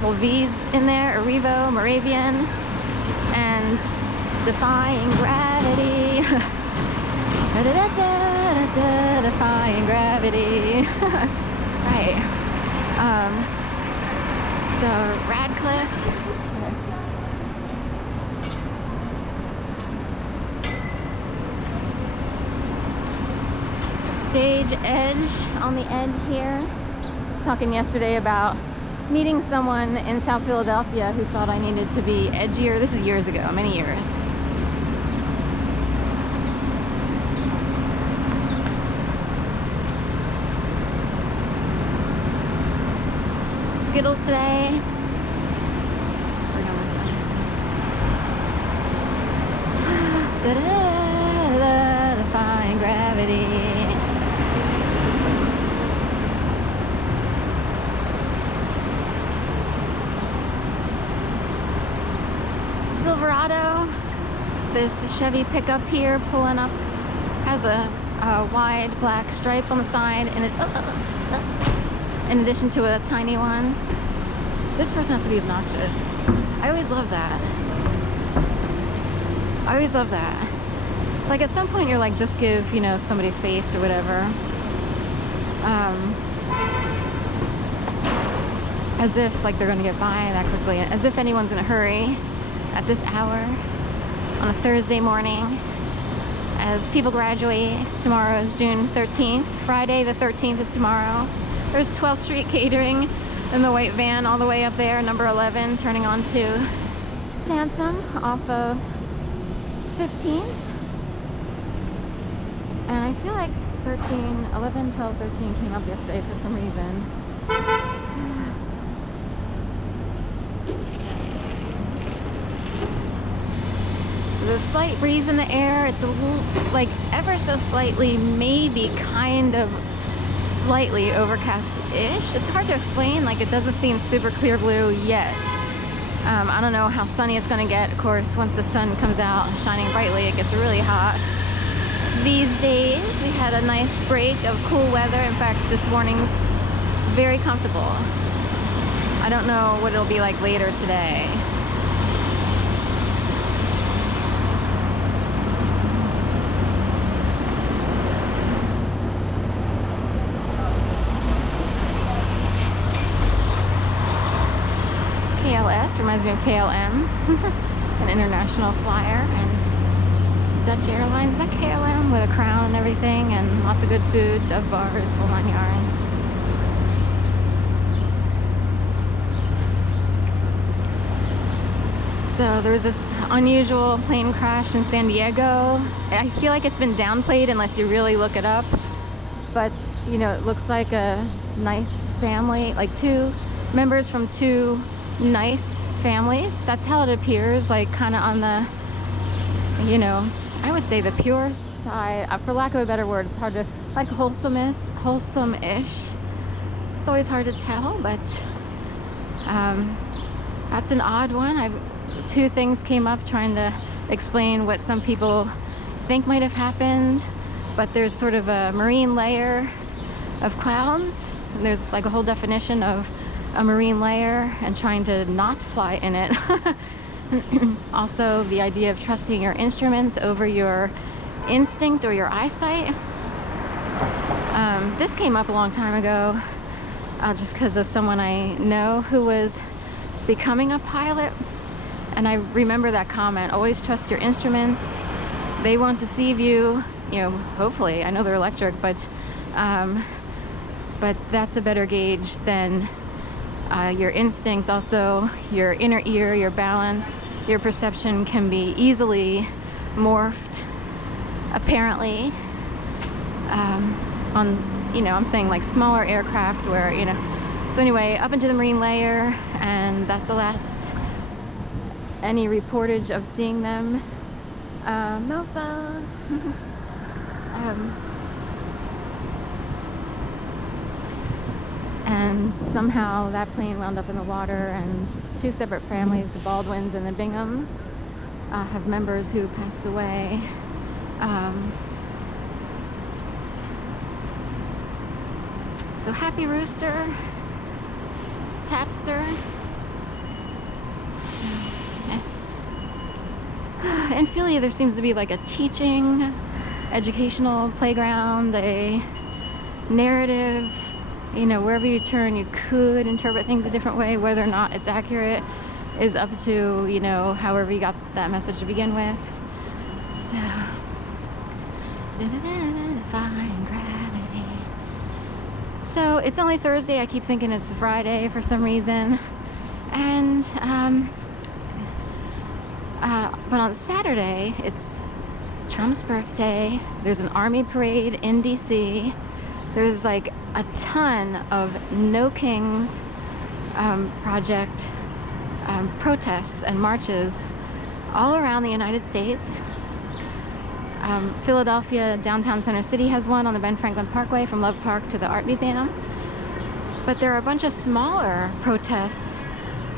Well, V's in there, Arrivo, Moravian, and Defying Gravity. Defying Gravity. Right. So Radcliffe. Stage edge, on the edge here. I was talking yesterday about meeting someone in South Philadelphia who thought I needed to be edgier. This is years ago, many years. Skittles today. We're going with Defying Gravity. Silverado, this Chevy pickup here pulling up, has a wide black stripe on the side and in addition to a tiny one. This person has to be obnoxious. I always love that. I always love that. Like at some point you're like, just give, you know, somebody space or whatever. As if like they're gonna get by that quickly, as if anyone's in a hurry at this hour on a Thursday morning as people graduate. Tomorrow is June 13th. Friday the 13th is tomorrow. There's 12th Street Catering in the white van all the way up there, number 11, turning on to Sansom off of 15th. And I feel like 13, 11, 12, 13 came up yesterday for some reason. There's a slight breeze in the air. It's a little, like ever so slightly, maybe kind of slightly overcast-ish. It's hard to explain. Like it doesn't seem super clear blue yet. I don't know how sunny it's going to get. Of course, once the sun comes out shining brightly, it gets really hot. These days, we had a nice break of cool weather. In fact, this morning's very comfortable. I don't know what it'll be like later today. KLS reminds me of KLM, an international flyer, and Dutch Airlines. Is that KLM with a crown and everything, and lots of good food, Dove bars, whole 9 yards. So there was this unusual plane crash in San Diego. I feel like it's been downplayed unless you really look it up, but you know, it looks like a nice family, like two members from two nice families. That's how it appears, like kind of on the, you know, I would say the pure side, for lack of a better word. It's hard to, like wholesome-ish. It's always hard to tell, but that's an odd one. Two things came up trying to explain what some people think might have happened, but there's sort of a marine layer of clouds, and there's like a whole definition of a marine layer and trying to not fly in it. Also, the idea of trusting your instruments over your instinct or your eyesight. This came up a long time ago, just because of someone I know who was becoming a pilot. And I remember that comment, always trust your instruments. They won't deceive you, you know, hopefully. I know they're electric, but that's a better gauge than your instincts. Also, your inner ear, your balance, your perception can be easily morphed, apparently, on, you know, I'm saying like smaller aircraft where, you know. So anyway, up into the marine layer, and that's the last any reportage of seeing them. Mofos. And somehow that plane wound up in the water, and two separate families, the Baldwins and the Binghams, have members who passed away. So happy Rooster, Tapster, in Philly, there seems to be like a teaching, educational playground, a narrative. You know, wherever you turn, you could interpret things a different way. Whether or not it's accurate is up to, you know, however you got that message to begin with. So, defying gravity. So it's only Thursday. I keep thinking it's Friday for some reason. And, but on Saturday, it's Trump's birthday. There's an army parade in DC. There's like a ton of No Kings Project protests and marches all around the United States. Philadelphia, downtown Center City has one on the Ben Franklin Parkway from Love Park to the Art Museum. But there are a bunch of smaller protests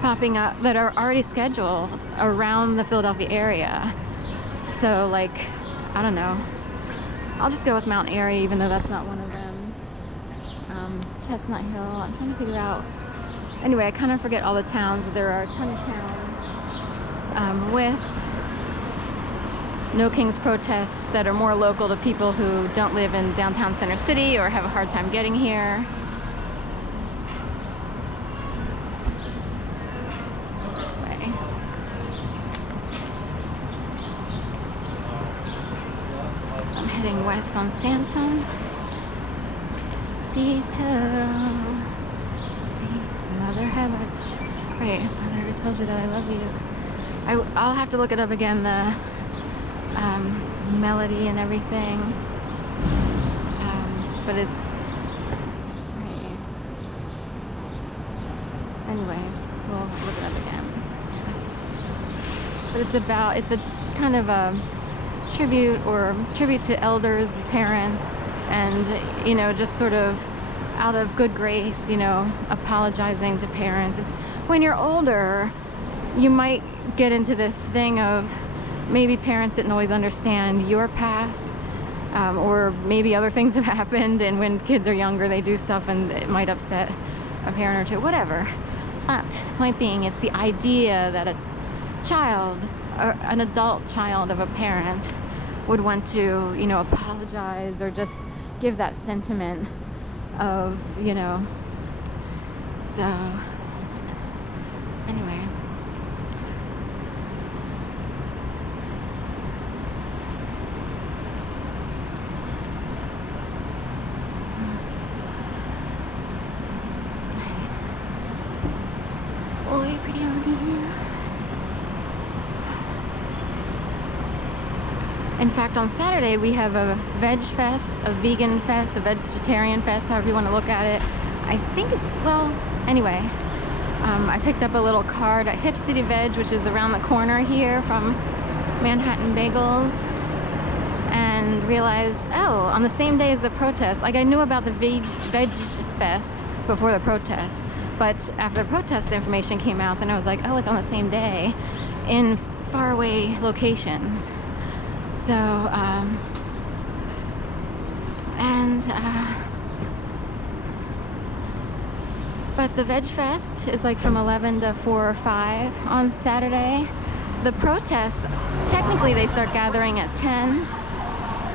popping up that are already scheduled around the Philadelphia area. So like, I don't know. I'll just go with Mount Airy, even though that's not one of them. Chestnut Hill. I'm trying to figure out. Anyway, I kind of forget all the towns, but there are a ton of towns with No Kings protests that are more local to people who don't live in downtown Center City or have a hard time getting here. This way. So I'm heading west on Sansom. Sita. Mother, have I ever told you that I love you? I'll have to look it up again, the melody and everything. But it's right. Anyway, we'll look it up again. But it's a kind of a tribute to elders, parents, and, you know, just sort of out of good grace, you know, apologizing to parents. It's when you're older, you might get into this thing of maybe parents didn't always understand your path, or maybe other things have happened, and when kids are younger, they do stuff and it might upset a parent or two, whatever. But point being, it's the idea that a child, or an adult child of a parent, would want to, you know, apologize or just give that sentiment of, you know. So anyway, oh, pretty old. In fact, on Saturday we have a veg fest, a vegan fest, a vegetarian fest, however you want to look at it. I think anyway, I picked up a little card at Hip City Veg, which is around the corner here from Manhattan Bagels, and realized, oh, on the same day as the protest, like I knew about the veg fest before the protest, but after the protest the information came out, then I was like, oh, it's on the same day in faraway locations. So, but the Veg Fest is like from 11 to 4 or 5 on Saturday. The protests, technically they start gathering at 10,